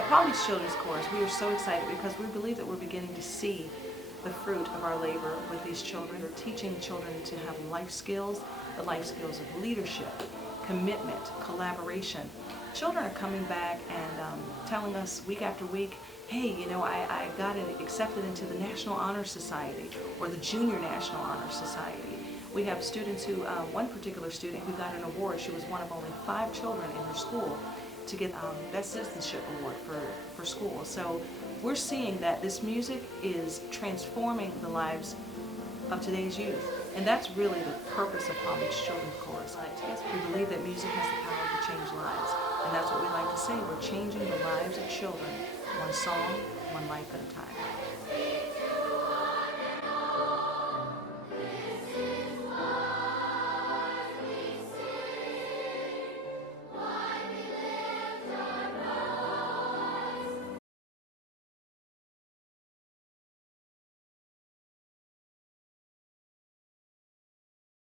At Palm Beach Children's Chorus, we are so excited because we believe that we're beginning to see the fruit of our labor with these children. We're teaching children to have life skills, the life skills of leadership, commitment, collaboration. Children are coming back and telling us week after week, hey, you know, I got accepted into the National Honor Society or the Junior National Honor Society. We have students who, one particular student who got an award, she was one of only 5 children in her school to get Best Citizenship Award for school. So we're seeing that this music is transforming the lives of today's youth. And that's really the purpose of Palm Beach Children's Chorus. We believe that music has the power to change lives. And that's what we like to say. We're changing the lives of children, one song, one life at a time.